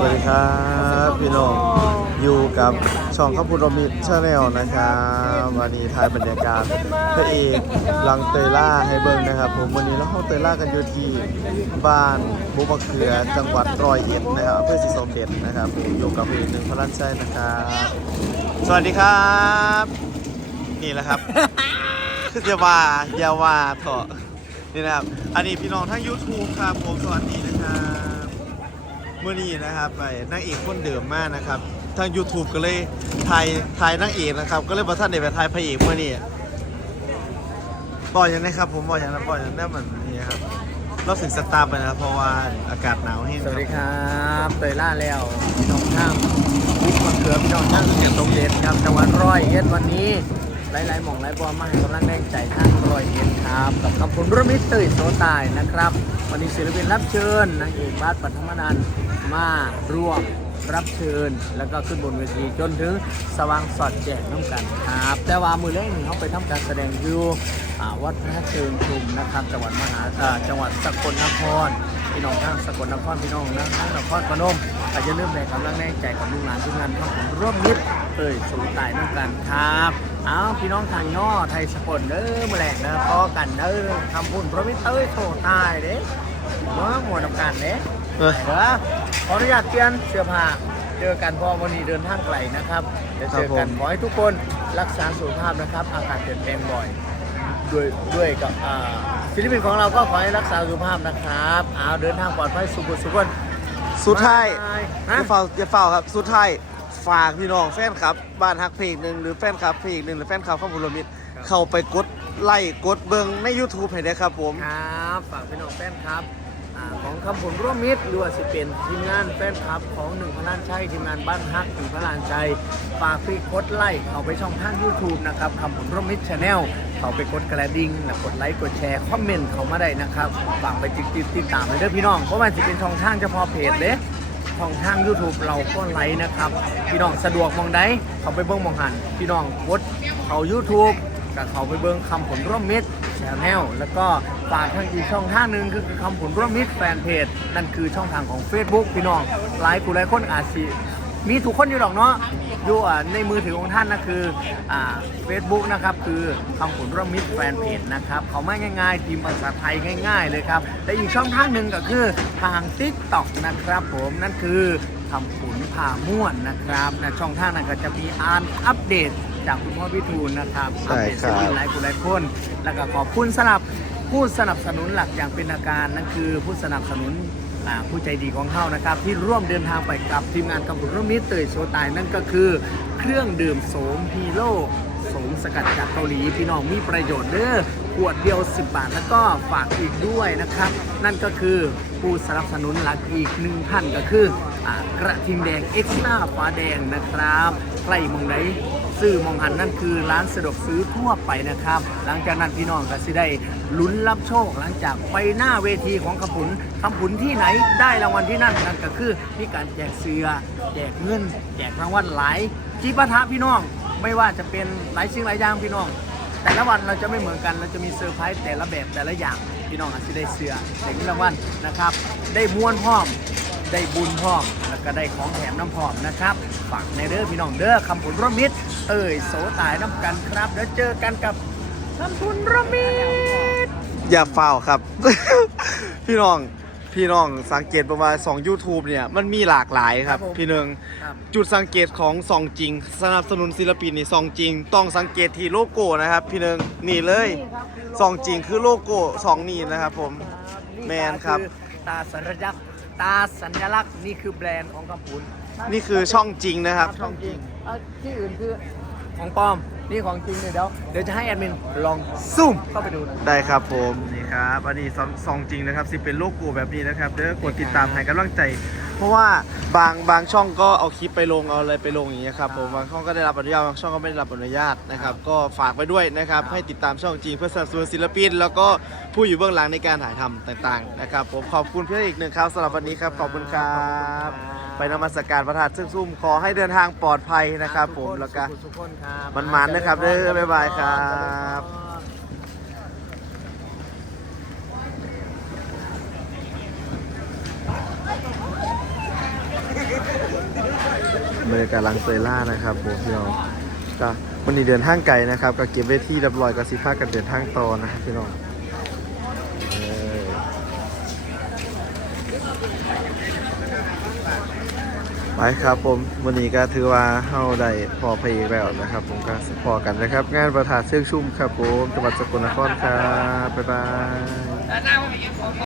สวัสดีครับพี่น้องอยู่กับช่องข้าวพุทธมิตรชาแนลนะครับวันนี้ถ่ายบรรยากาศพระเอกลังเตยล่าให้เบิ่งนะครับ ผมวันนี้เราเข้าเตยล่ากันอยู่ที่บ้านบุบะเขือจังหวัดร้อยเอ็ดนะครับเพื่อสิสมเด็จนะครับอยู่กับพระเอกหนึ่งพระลันชัยนะครับสวัสดีครับ นี่แหละครับคืออย่าว่าอย่าว่าเถอะนี่นะครับ อันนี้พี่น้องทั้ง YouTube ครับผมสวัสดีนะครับ เมื่อนี้นะครับไปนางเอกคนเดิมมากนะครับ ทาง YouTube ก็เลยถ่ายถ่ายนางเอกนะครับ ก็เลยมาท่านเด็ไปถ่ายพระเอกเมื่อนี้ปล่อยอย่างนี้ครับ ผมปล่อยอย่างนั้นปล่อยอย่างนั้นเหมือนนี่ครับเราถึงสตาร์ไปนะครับเพราะว่าอากาศหนาวแห้งสวัสดีครับเตยล่าแล้วพี่น้องท่ามวิทย์มะเขือพี่น้องท่ามเกียรติตรงเด็ดครับจังหวัดร้อยเอ็ดวันนี้หลายๆหม่องหลายบอมาให้กำลังแรงใจท่านร้อยเอ็ดครับกับคำพูนรมิตรเตยโสตายนะครับ วันนี้ศิลปินรับเชิญนางเอกบัสปัทมนันท์ มาร่วมรับเชิญ แล้วก็ขึ้นบนเวทีจนถึงสว่างสอดแจกน้ำกันครับ แต่ว่ามือเล่นเขาไปทำการแสดงอยู่วัดพระเชิงชุมนะครับ จังหวัดมหาจังหวัดสกลนครพี่น้องทางสกลนครพี่น้องนะทางนครพนมอาจจะเริ่มแรงกำลังแรงใจของลูกหลานทุกงานทั้งผมร่วมมิตรเอ่ยสู่ตายน้ำกันครับเอาพี่น้องทางย่อไทยสกลเด้อมาแหลกนะพอกันเด้อทำบุญพระมิตรเอ้ยโถตายเด้เมื่อหมดน้ำกันเด้อ เด้อขออนุญาตเปลี่ยนเสื้อผ้าเจอกันเพอวันนี้เดินทางไกลนะครับจะเจอกันขอให้ทุกคนรักษาสุขภาพนะครับ อากาศเปลี่ยนแปลงบ่อยด้วยด้วยกับอ่าศิลปินของเราก็ขอให้รักษาสุขภาพนะครับเอาเดินทางปลอดภัยสุขสุขคนสุดท้ายฮะอย่าเฝ้าอย่าเฝ้าครับ สุดท้ายฝากพี่น้องแฟนครับ บ้านฮักเพลงหนึ่งหรือแฟนคลับเพลงหนึ่งหรือแฟนคลับข้าวบุรมิตรเข้าไปกดไลค์กดเบิงใน YouTube ให้ได้ครับผม ครับ ฝากพี่น้องแฟนครับอ่า ของคำผลร่วมมิตรหรือว่าสิเป็นทีมงานแฟนคลับของหนึ่งพระลานชัยทีมงานบ้านฮักหนึ่งพระลานชัยฝากพี่กดไลค์เข้าไปช่องทาง YouTube นะครับคำผลร่วมมิตรชาแนลเข้าไปกดกระดิ่งกดไลค์กดแชร์คอมเมนต์เข้ามาได้นะครับฝากไปติดติดติดตามเลยเด้อพี่น้องเพราะว่าจะเป็นช่องทางเฉพาะเพจเด้ช่องทาง YouTube เราก็ไลค์นะครับ พี่น้องสะดวกมองใดเขาไปเบิ้งมองหันพี่น้องกดเขา YouTube กับเขาไปเบิ้งคำผลร่วมมิตรแชนแนลแล้วก็ฝากทางอีกช่องทางหนึ่งคือคำผลร่วมมิตรแฟนเพจนั่นคือช่องทางของ Facebook พี่น้องไลค์ผู้ไลค์คนอาจสิมีทุกคนอยู่หรอกเนาะอยู่อในมือถือของท่านนะคือเฟซบุ๊กนะครับคือคำผลร่วมมิตรแฟนเพจนะครับเขาไม่ง่ายๆทีมภาษาไทยง่าย ๆ เลยครับและอีกช่องทางหนึ่งก็คือทาง Tik t o k นะครับผมนั่นคือคำผลผ่าม่วนนะครับนะช่องทางนั้นก็จะมีอ่านอัปเดต จากคุณพ่อพิทูลนะครับใช่อัปเดตครับ สิ่งหลายผู้หลายคน แล้วก็ขอบคุณสำหรับผู้สนับสนุนหลักอย่างเป็นทางการนั่นคือผู้สนับสนุนอ่าผู้ใจดีของเขานะครับ ที่ร่วมเดินทางไปกับทีมงานกำลังร่วมมิตรเตยโชตายนั่นก็คือ เครื่องดื่มโสมฮีโร่โสมสกัดจากเกาหลีพี่น้องมีประโยชน์เด้อขวดเดียว 10 บาทแล้วก็ฝากอีกด้วยนะครับ นั่นก็คือผู้สนับสนุนหลักอีกหนึ่งท่านก็คืออ่ากระทิงแดงเอ็กซ์ต้าฟ้าแดงนะครับใกล้มองไหนซื้อมองหันนั่นคือร้านสะดวกซื้อทั่วไปนะครับ หลังจากนั้นพี่น้องก็สิได้ลุ้นรับโชค หลังจากไปหน้าเวทีของคำผุนคำผุนที่ไหนได้รางวัลที่นั่นนั่นก็คือมีการแจกเสือแจกเงิน แจกรางวัลหลายจีปะทะพี่น้อง ไม่ว่าจะเป็นหลายสิ่งหลายอย่างพี่น้อง แต่ละวันเราจะไม่เหมือนกันเราจะมีเซอร์ไพรส์แต่ละแบบแต่ละอย่างพี่น้องอาจจะได้เสือได้เงินรางวัลนะครับ ได้ม้วนพร้อม ได้บุญพร้อม แล้วก็ได้ของแถมน้ำพร้อมนะครับฝากในเด้อพี่น้องเด้อคำผุนร่วมมิตร เอ่ยโสตายน้ำกันครับเดี๋ยวเจอกันกับคำผุนร่วมมิตร อย่าเฝ้าครับ พี่น้อง พี่น้องสังเกตประมาณ2 YouTube เนี่ยมันมีหลากหลายครับพี่หนึ่งครับ จุดสังเกตของซองจริง สนับสนุนศิลปินนี่ซองจริง ต้องสังเกตที่โลโก้นะครับ พี่หนึ่งนี่เลยซองจริงคือโลโก้ซองนี่นะครับ ผม แมนครับ ตาสัญลักษณ์ ตาสัญลักษณ์นี่คือแบรนด์ของคำผุนนี่คือช่องจริงนะครับ ช่องจริงเอ่อที่อื่นคือของปลอม นี่ของจริงเนี่ยเดี๋ยวเดี๋ยวจะให้แอดมินลองซูมเข้าไปดูนะ ได้ครับผมนี่ ครับอันนี้ซองซองจริงนะครับสิเป็นโลโก้แบบนี้นะครับเด้อกดติดตามให้กำลังใจ เพราะว่าบางบางช่องก็เอาคลิปไปลงเอาอะไรไปลงอย่างเงี้ยครับผมบางช่องก็ได้รับอนุญาตบางช่องก็ไม่ได้รับอนุญาตนะครับก็ฝากไปด้วยนะครับให้ติดตามช่องจริงเพื่อสนับสนุนศิลปิน แล้วก็ผู้อยู่เบื้องหลังในการถ่ายทำต่างๆนะครับผมขอบคุณเพื่อนอีกหนึ่งครับสำหรับวันนี้ครับขอบคุณครับไปนมัสการพระธาตุซึ่งซุ่มขอให้เดินทางปลอดภัยนะครับ ผมแล้วก็ทุกคนครับมันๆนะครับเด้อบ๊ายบายครับ บรรยากาศลังเตยล่านะครับผมพี่น้องก็วันนี้เดินทางไกลนะครับ ก็เก็บไว้ที่เรียบร้อยก็สิพากันเดินทางต่อนะครับพี่น้องไปครับผมวันนี้ก็ถือว่าเฮาได้พอเพลงแล้วนะครับ ผมก็พอกันนะครับ งานประทาเชือกชุ่มครับผมจังหวัดสกลนครครับบ๊ายบาย